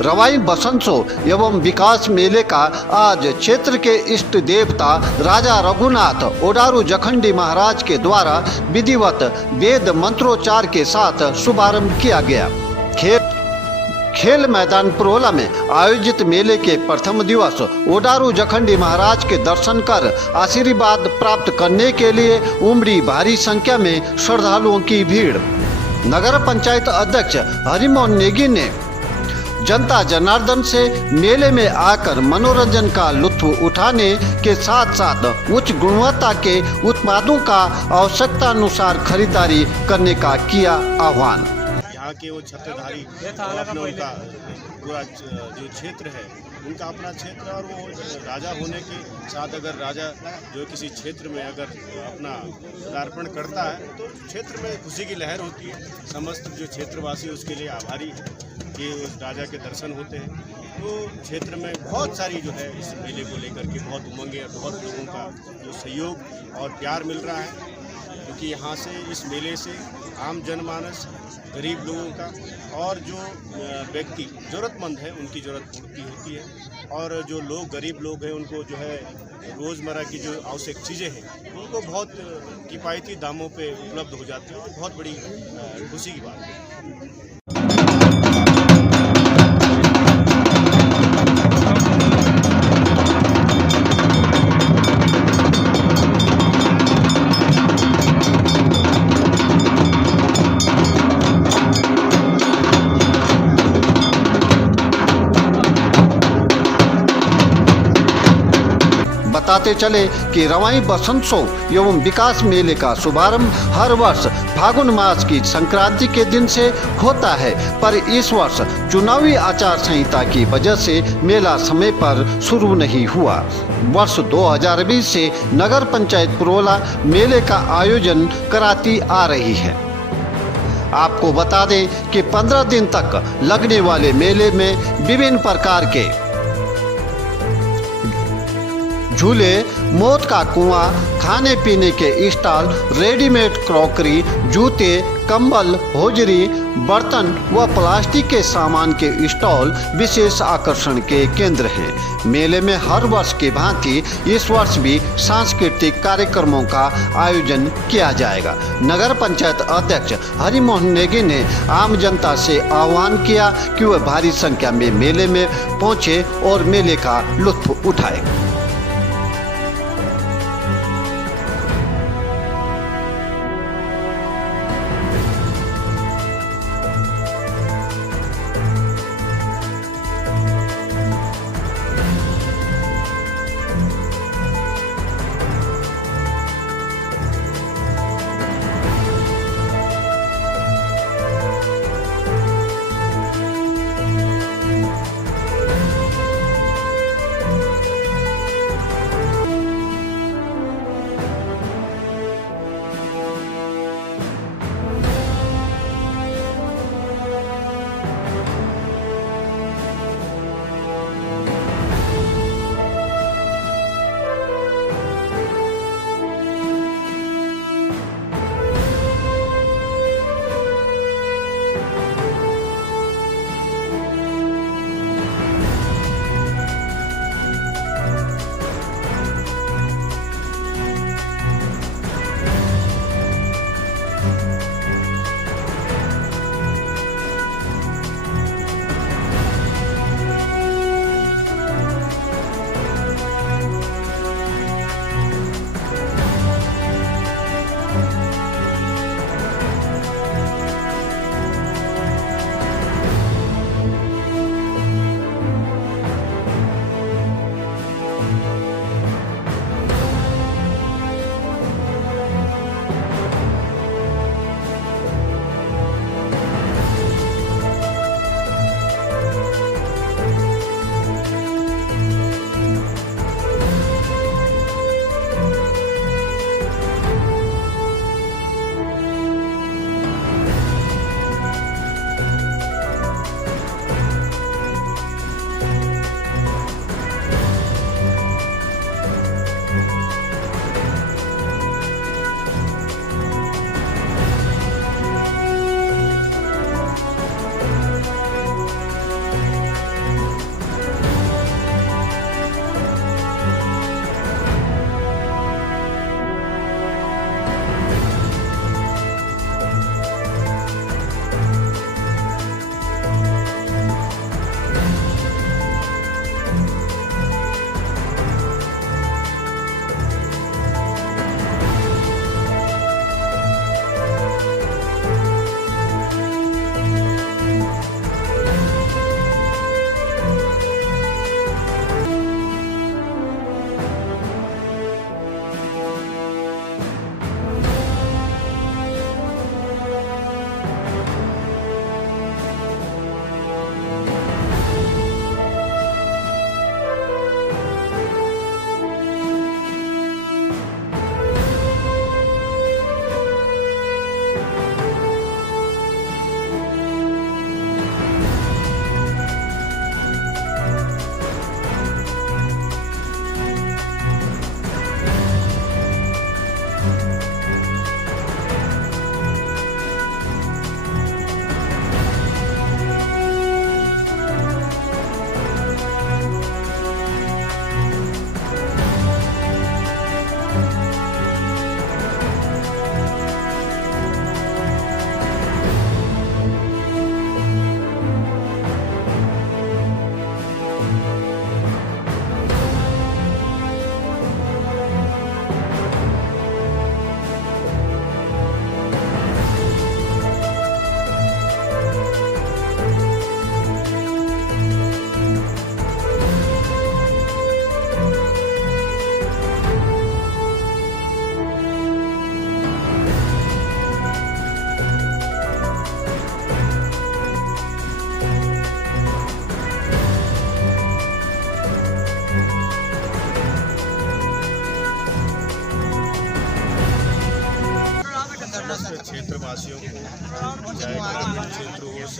रवाई बसंतोत्सव एवं विकास मेले का आज क्षेत्र के इष्ट देवता राजा रघुनाथ ओडारू जखंडी महाराज के द्वारा विधिवत वेद मंत्रोच्चार के साथ शुभारंभ किया गया। खेल मैदान पुरोला में आयोजित मेले के प्रथम दिवस ओडारू जखंडी महाराज के दर्शन कर आशीर्वाद प्राप्त करने के लिए उमड़ी भारी संख्या में श्रद्धालुओं की भीड़। नगर पंचायत अध्यक्ष हरिमोहन नेगी ने जनता जनार्दन से मेले में आकर मनोरंजन का लुत्फ उठाने के साथ साथ उच्च गुणवत्ता के उत्पादों का आवश्यकता अनुसार खरीदारी करने का किया आह्वान। यहाँ के वो छत्रधारी अपना उनका पूरा जो क्षेत्र है उनका अपना क्षेत्र, और वो राजा होने के साथ अगर राजा जो किसी क्षेत्र में अगर अपना पदार्पण करता है तो क्षेत्र में खुशी की लहर होती है। समस्त जो क्षेत्रवासी उसके लिए आभारी है कि उस राजा के दर्शन होते हैं। तो क्षेत्र में बहुत सारी जो है इस मेले को लेकर के बहुत उमंग और बहुत लोगों का जो सहयोग और प्यार मिल रहा है, क्योंकि यहाँ से इस मेले से आम जनमानस, गरीब लोगों का और जो व्यक्ति ज़रूरतमंद है उनकी ज़रूरत पूर्ति होती है, और जो लोग गरीब लोग हैं उनको जो है रोज़मर्रा की जो आवश्यक चीज़ें हैं उनको बहुत किफ़ायती दामों पे उपलब्ध हो जाती हैं, और बहुत बड़ी खुशी की बात है। बताते चले कि रवाई बसंतोत्सव एवं विकास मेले का शुभारंभ हर वर्ष फागुन मास की संक्रांति के दिन से होता है, पर इस वर्ष चुनावी आचार संहिता की वजह से मेला समय पर शुरू नहीं हुआ। वर्ष 2020 से नगर पंचायत पुरोला मेले का आयोजन कराती आ रही है। आपको बता दें कि 15 दिन तक लगने वाले मेले में विभिन्न प्रकार के झूले, मौत का कुआं, खाने पीने के स्टॉल, रेडीमेड क्रॉकरी, जूते, कंबल, होजरी, बर्तन व प्लास्टिक के सामान के स्टॉल विशेष आकर्षण के केंद्र हैं। मेले में हर वर्ष की भांति इस वर्ष भी सांस्कृतिक कार्यक्रमों का आयोजन किया जाएगा। नगर पंचायत अध्यक्ष हरिमोहन नेगी ने आम जनता से आह्वान किया कि वह भारी संख्या में मेले में पहुंचे और मेले का लुत्फ उठाए।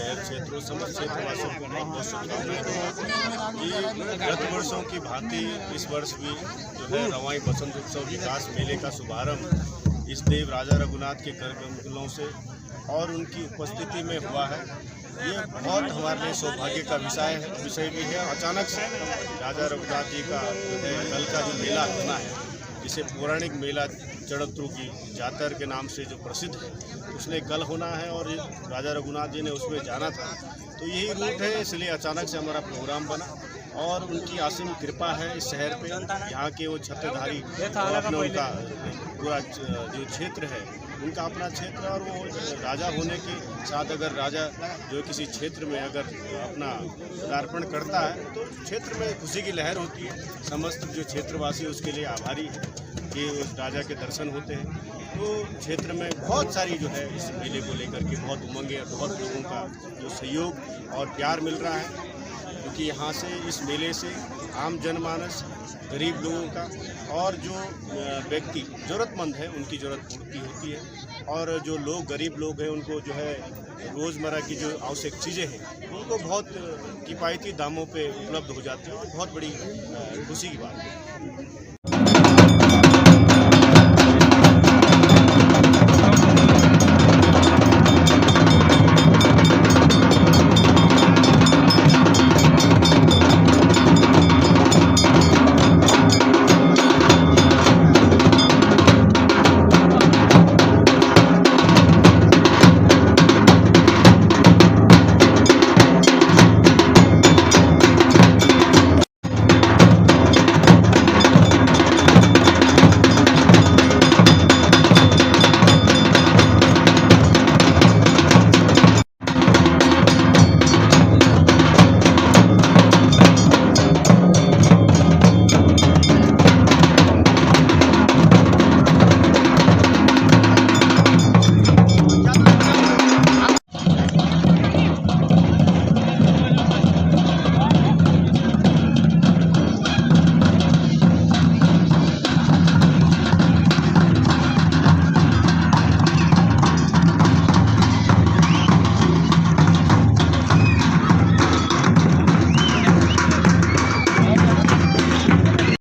शहर क्षेत्रों समस्त क्षेत्रवासियों को बहुत बहुत शुभकामनाएं दूंगा कि गत वर्षों की भांति इस वर्ष भी जो है रवाई बसंत उत्सव विकास मेले का शुभारंभ इस देव राजा रघुनाथ के करकमलों से और उनकी उपस्थिति में हुआ है। ये बहुत हमारे लिए सौभाग्य का विषय भी है। अचानक से राजा रघुनाथ जी का जो है कल का जो मेला होना है, जिसे पौराणिक मेला चढ़तरू की जातर के नाम से जो प्रसिद्ध है, उसने कल होना है और राजा रघुनाथ जी ने उसमें जाना था, तो यही रूट है, इसलिए अचानक से हमारा प्रोग्राम बना और उनकी असीम कृपा है इस शहर पे। यहाँ के वो छत्रधारी अपना उनका पूरा जो क्षेत्र है उनका अपना क्षेत्र, और वो राजा होने के साथ अगर राजा जो किसी क्षेत्र में अगर अपना पदार्पण करता है तो क्षेत्र में खुशी की लहर होती है। समस्त जो क्षेत्रवासी उसके लिए आभारी है कि उस राजा के दर्शन होते हैं। तो क्षेत्र में बहुत सारी जो है इस मेले को लेकर के बहुत उमंग है, बहुत लोगों का जो सहयोग और प्यार मिल रहा है, क्योंकि यहाँ से इस मेले से आम जनमानस, गरीब लोगों का और जो व्यक्ति ज़रूरतमंद है उनकी ज़रूरत पूर्ति होती है, और जो लोग गरीब लोग हैं उनको जो है रोज़मर्रा की जो आवश्यक चीज़ें हैं उनको बहुत किफ़ायती दामों पे उपलब्ध हो जाती हैं और बहुत बड़ी खुशी की बात है।